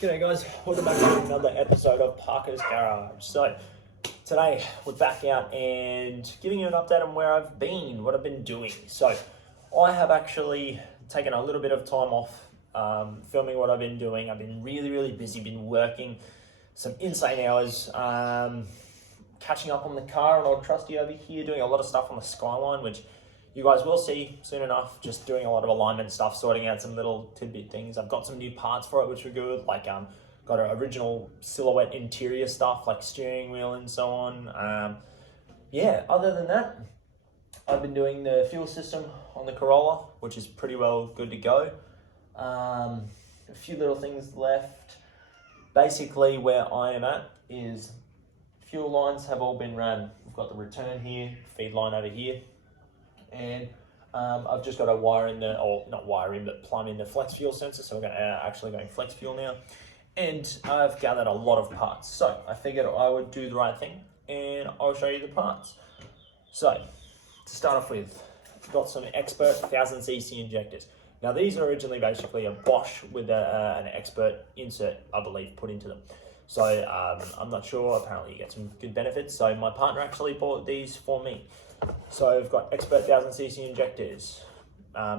G'day guys, welcome back to another episode of Parker's Garage. So today we're back out and giving you an update on where I've been, what I've been doing. So I have actually taken a little bit of time off filming what I've been doing. I've been really busy, been working some insane hours, catching up on the car and old Trusty over here, doing a lot of stuff on the Skyline, which you guys will see soon enough, just doing a lot of alignment stuff, sorting out some little tidbit things. I've got some new parts for it, which were good, like got an original silhouette interior stuff, like steering wheel and so on. Yeah, other than that, I've been doing the fuel system on the Corolla, which is pretty well good to go. A few little things left. Basically, where I am at is fuel lines have all been ran. We've got the return here, feed line over here. And I've just got to wire in not wire in, but plumb in the flex fuel sensor. So we're going to actually going flex fuel now. And I've gathered a lot of parts. So I figured I would do the right thing and I'll show you the parts. So to start off with, I've got some Expert 1000cc injectors. Now these are originally basically a Bosch with an Expert insert, I believe, put into them. So I'm not sure, apparently you get some good benefits. So my partner actually bought these for me. So I've got Expert 1000cc injectors.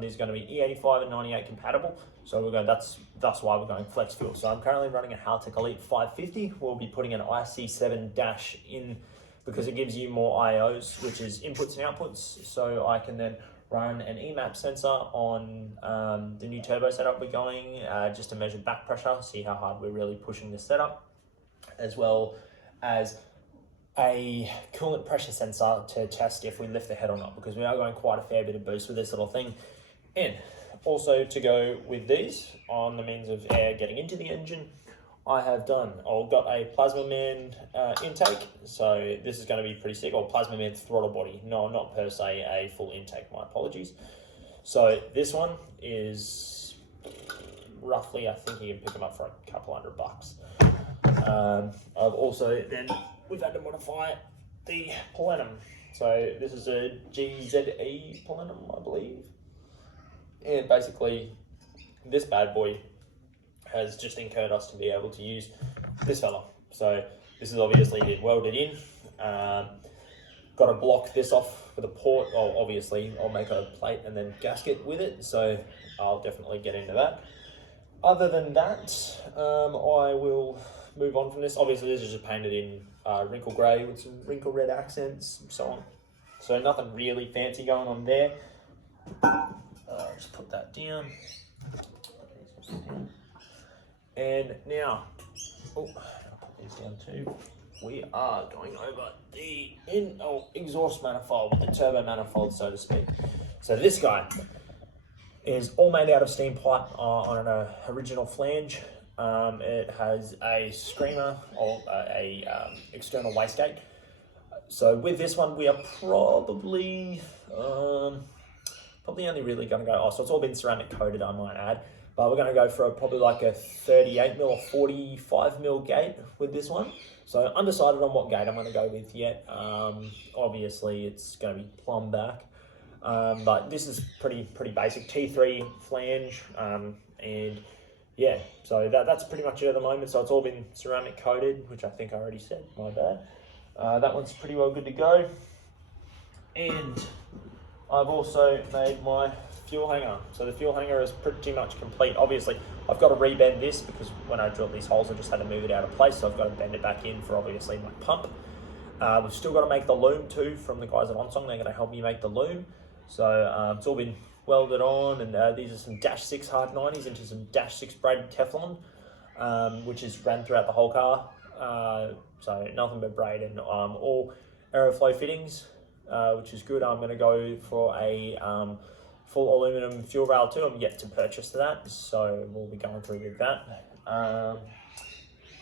These are going to be E85 and 98 compatible. So we're going. That's why we're going flex fuel. So I'm currently running a Haltech Elite 550. We'll be putting an IC7 dash in because it gives you more IOs, which is inputs and outputs. So I can then run an EMAP sensor on the new turbo setup we're going, just to measure back pressure, see how hard we're really pushing the setup, as well as a coolant pressure sensor to test if we lift the head or not, because we are going quite a fair bit of boost with this little thing. And also to go with these on the means of air getting into the engine, I've got a Plasma Man intake. So this is going to be pretty sick, or Plasma Man throttle body. No, not per se a full intake, my apologies. So this one is roughly, I think you can pick them up for a couple $100. I've also then, we've had to modify the plenum. So this is a GZE plenum, I believe. And basically, this bad boy has just incurred us to be able to use this fella. So this is obviously been welded in. Got to block this off with a port. Obviously, I'll make a plate and then gasket with it. So I'll definitely get into that. Other than that, I will move on from this. Obviously, this is just painted in wrinkle grey with some wrinkle red accents and so on. So nothing really fancy going on there. Just put that down. And now, I'll put these down too. We are going over the exhaust manifold, the turbo manifold, so to speak. So this guy is all made out of steam pipe on an original flange. It has a screamer or external wastegate. So with this one, we are probably only really going to go, so it's all been ceramic coated, I might add, but we're going to go for probably like a 38mm or 45mm gate with this one. So undecided on what gate I'm going to go with yet. Obviously it's going to be plumb back. But this is pretty basic T3 flange, and yeah, so that's pretty much it at the moment. So it's all been ceramic coated, which I think I already said, my bad. That one's pretty well good to go. And I've also made my fuel hanger. So the fuel hanger is pretty much complete. Obviously, I've got to rebend this because when I drilled these holes, I just had to move it out of place. So I've got to bend it back in for obviously my pump. We've still got to make the loom too from the guys at Onsong. They're going to help me make the loom. So it's all been welded on, and these are some Dash 6 hard 90s into some Dash 6 braided Teflon, which is ran throughout the whole car. So nothing but braid and all Aeroflow fittings, which is good. I'm going to go for a full aluminum fuel rail too. I'm yet to purchase that, so we'll be going through with that.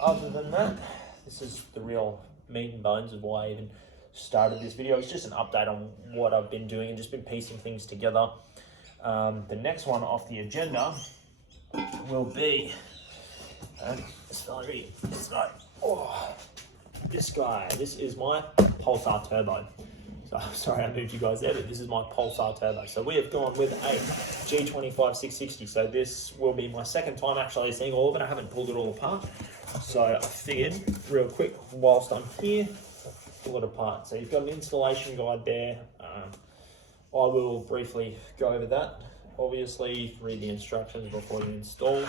Other than that, this is the real meat and bones of why I even started this video. It's just an update on what I've been doing and just been piecing things together. The next one off the agenda will be this guy. This is my Pulsar Turbo. So sorry, I moved you guys there, but this is my Pulsar turbo. So we have gone with a G25 660. So this will be my second time actually seeing all of it. I haven't pulled it all apart. So I figured real quick, whilst I'm here, pull it apart. So you've got an installation guide there. I will briefly go over that. Obviously, read the instructions before you install.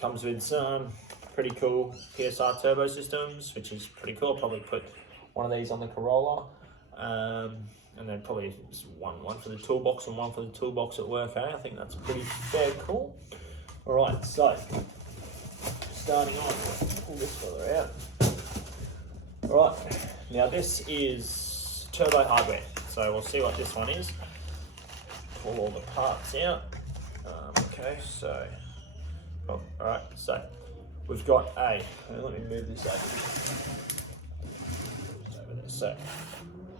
Comes with some pretty cool PSR turbo systems, which is pretty cool. I'll probably put one of these on the Corolla, and then probably one for the toolbox and one for the toolbox at work. I think that's pretty fair cool. All right, so starting on, pull this further out. All right, now this is turbo hardware, so we'll see what this one is. Pull all the parts out. Okay, so all right, so we've got a. Let me move this over. So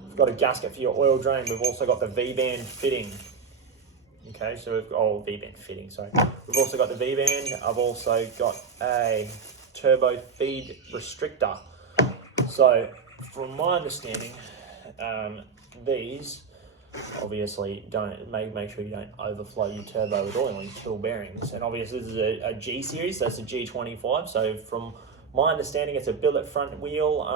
we've got a gasket for your oil drain. We've also got the V-band fitting. Okay, so we've got V-band fitting. Sorry, we've also got the V-band. I've also got a turbo feed restrictor. So from my understanding, these obviously don't make sure you don't overflow your turbo with oil and kill bearings. And obviously this is a G series, so it's a G25. So from my understanding, it's a billet front wheel,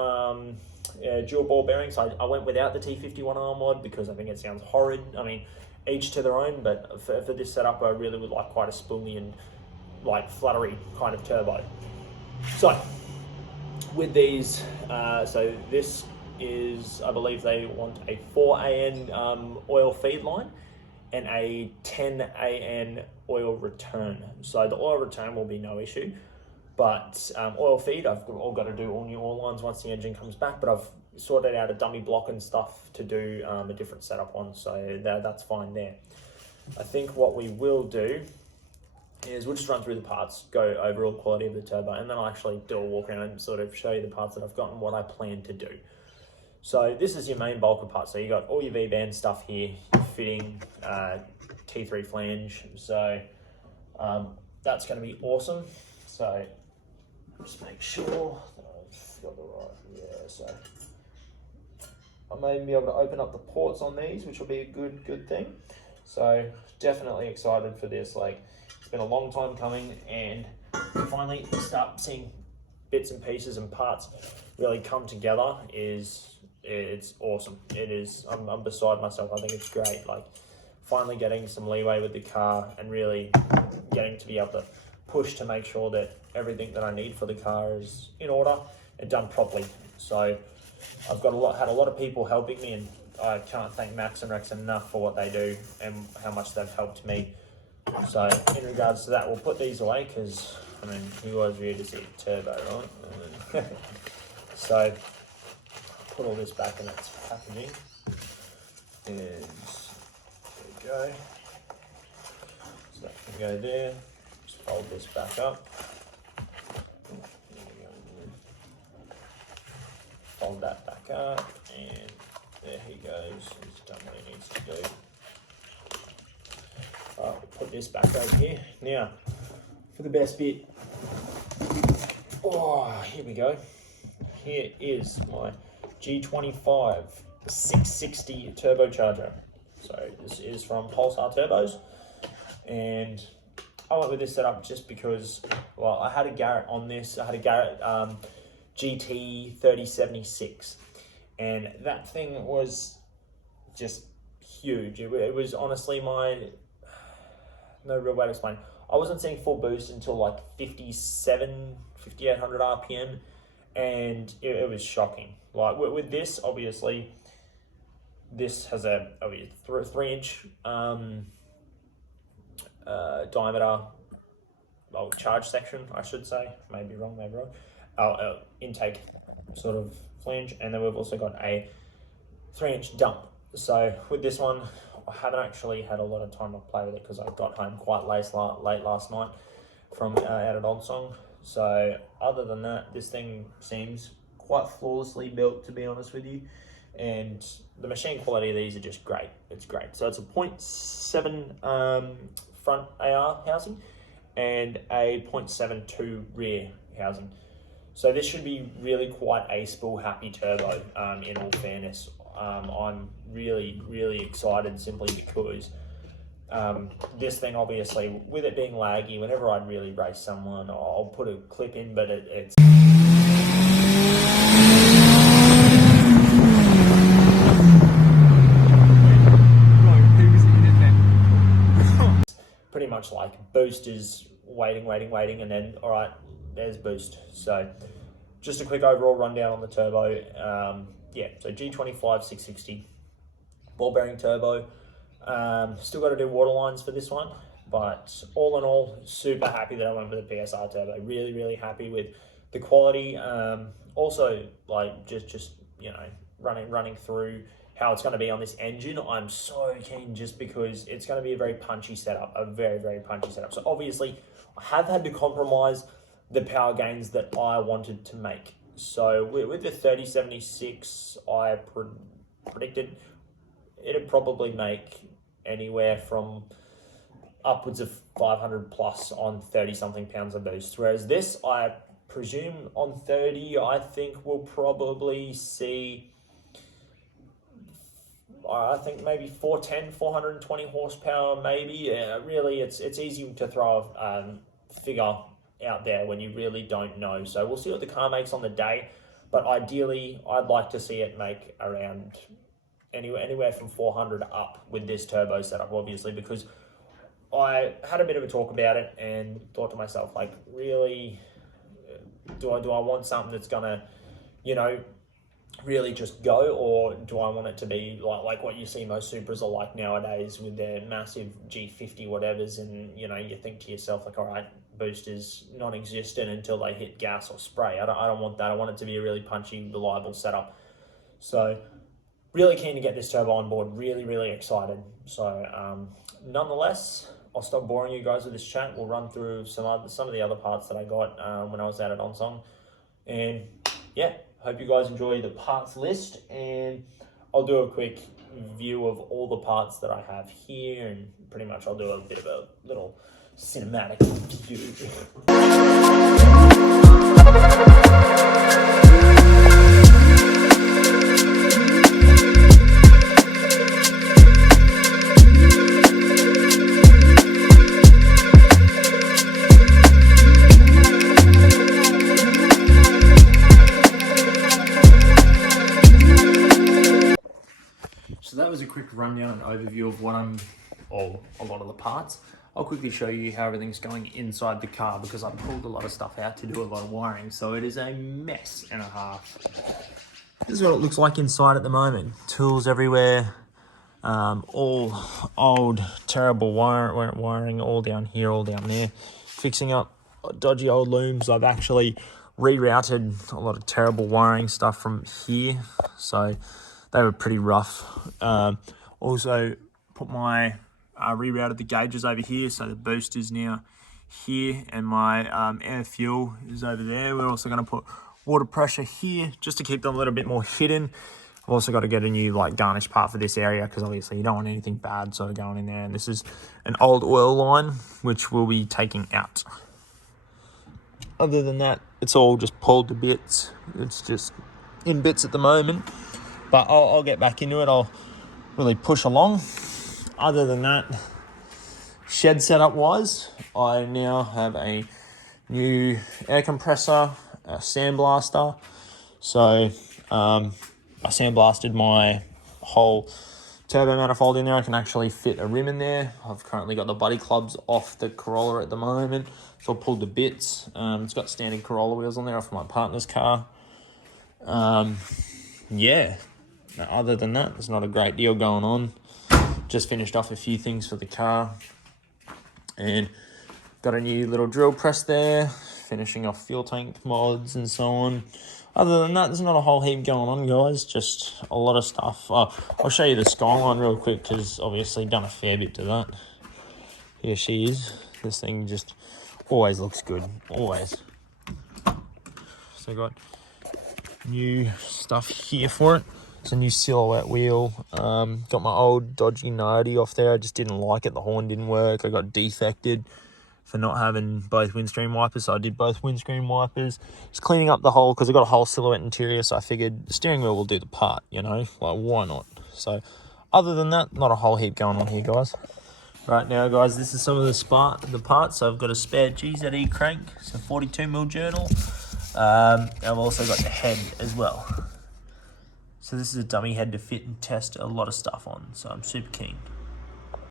dual ball bearings. I went without the T51R mod because I think it sounds horrid. I mean, each to their own, but for this setup, I really would like quite a spoolie and like fluttery kind of turbo. So with these, so this is, I believe they want a 4AN oil feed line and a 10AN oil return. So the oil return will be no issue, but oil feed, I've all got to do all new oil lines once the engine comes back, but I've sorted out a dummy block and stuff to do a different setup on, so that's fine there. I think what we will do is we'll just run through the parts, go overall quality of the turbo, and then I'll actually do a walk around and sort of show you the parts that I've got and what I plan to do. So this is your main bulk of parts. So you got all your V-band stuff here, your fitting, T3 flange. So that's going to be awesome. So just make sure that I've got the right, so I may be able to open up the ports on these, which will be a good thing. So definitely excited for this. Like, it's been a long time coming, and finally start seeing bits and pieces and parts really come together it's awesome. It is. I'm beside myself. I think it's great. Like, finally getting some leeway with the car and really getting to be able to push to make sure that everything that I need for the car is in order and done properly. So I've got had a lot of people helping me, and I can't thank Max and Rex enough for what they do and how much they've helped me. So in regards to that, we'll put these away because, I mean, you guys are here to see turbo, right? So put all this back in its packaging, and there we go. So that can go there. Just fold this back up. Fold that back up, and there he goes. He's done what he needs to do. We'll put this back over here. Now, for the best bit. Oh, here we go. Here is my G25 660 turbocharger. So this is from Pulsar Turbos, and I went with this setup just because, well, I had a Garrett on this. I had a Garrett GT 3076, and that thing was just huge. It was honestly no real way to explain. I wasn't seeing full boost until like 5,800 RPM, and it was shocking. Like with this, obviously, this has a 3-inch diameter, charge section, I should say. Maybe wrong. Intake sort of flange, and then we've also got a 3-inch dump. So with this one, I haven't actually had a lot of time to play with it because I got home quite late last night from out at Old Song. So other than that, this thing seems quite flawlessly built, to be honest with you, and the machine quality of these are just great. It's great. So it's a 0.7 front AR housing and a 0.72 rear housing. So this should be really quite a spool happy turbo, in all fairness. I'm really, really excited simply because this thing, obviously, with it being laggy, whenever I'd really race someone, I'll put a clip in, but it's pretty much like boosters waiting, and then, all right, there's boost. So just a quick overall rundown on the turbo. Yeah, so G25 660 ball bearing turbo. Still got to do water lines for this one, but all in all, super happy that I went with the PSR turbo. Really, really happy with the quality. Also, like just you know, running through how it's going to be on this engine. I'm so keen just because it's going to be a very punchy setup, a very, very punchy setup. So obviously, I have had to compromise the power gains that I wanted to make. So with the 3076, I predicted it'd probably make anywhere from upwards of 500 plus on 30 something pounds of boost. Whereas this, I presume on 30, I think we'll probably see, I think maybe 410, 420 horsepower, maybe. Yeah, really, it's easy to throw a figure out there when you really don't know. So we'll see what the car makes on the day, but ideally, I'd like to see it make around anywhere from 400 up with this turbo setup, obviously, because I had a bit of a talk about it and thought to myself, like, really, do I want something that's gonna, you know, really just go, or do I want it to be like what you see most Supras are like nowadays with their massive G50 whatevers, and you know, you think to yourself like, all right, boost is non-existent until they hit gas or spray. I don't want that. I want it to be a really punchy, reliable setup. So really keen to get this turbo on board. Really, really excited. So nonetheless, I'll stop boring you guys with this chat. We'll run through some of the other parts that I got when I was out at Onsong, and yeah, hope you guys enjoy the parts list, and I'll do a quick view of all the parts that I have here, and pretty much I'll do a bit of a little cinematic view. So that was a quick rundown and overview of a lot of the parts. I'll quickly show you how everything's going inside the car because I pulled a lot of stuff out to do a lot of wiring. So it is a mess and a half. This is what it looks like inside at the moment. Tools everywhere. All old, terrible wiring all down here, all down there. Fixing up dodgy old looms. I've actually rerouted a lot of terrible wiring stuff from here. So they were pretty rough. Also put my rerouted the gauges over here, so the boost is now here, and my air fuel is over there. We're also going to put water pressure here just to keep them a little bit more hidden. I've also got to get a new garnish part for this area because obviously you don't want anything bad sort of going in there. And this is an old oil line which we'll be taking out. Other than that, it's all just pulled to bits. It's just in bits at the moment. But I'll get back into it. I'll really push along. Other than that, shed setup wise, I now have a new air compressor, a sandblaster. So I sandblasted my whole turbo manifold in there. I can actually fit a rim in there. I've currently got the buddy clubs off the Corolla at the moment. So I pulled the bits. It's got standing Corolla wheels on there off my partner's car. Yeah. Now, other than that, there's not a great deal going on. Just finished off a few things for the car. And got a new little drill press there. Finishing off fuel tank mods and so on. Other than that, there's not a whole heap going on, guys. Just a lot of stuff. I'll show you the Skyline real quick because obviously done a fair bit to that. Here she is. This thing just always looks good. Always. So I got new stuff here for it. It's a new silhouette wheel. Got my old dodgy 90 off there. I just didn't like it. The horn didn't work. I got defected. for not having both windscreen wipers. So I did both windscreen wipers. Just cleaning up the whole, because I've got a whole silhouette interior, so I figured the steering wheel will do the part, you know, like why not? So other than that, not a whole heap going on here, guys. Right now, guys, this is some of the parts. So I've got a spare GZE crank, so 42mm journal. I've also got the head as well. So this is a dummy head to fit and test a lot of stuff on, so I'm super keen.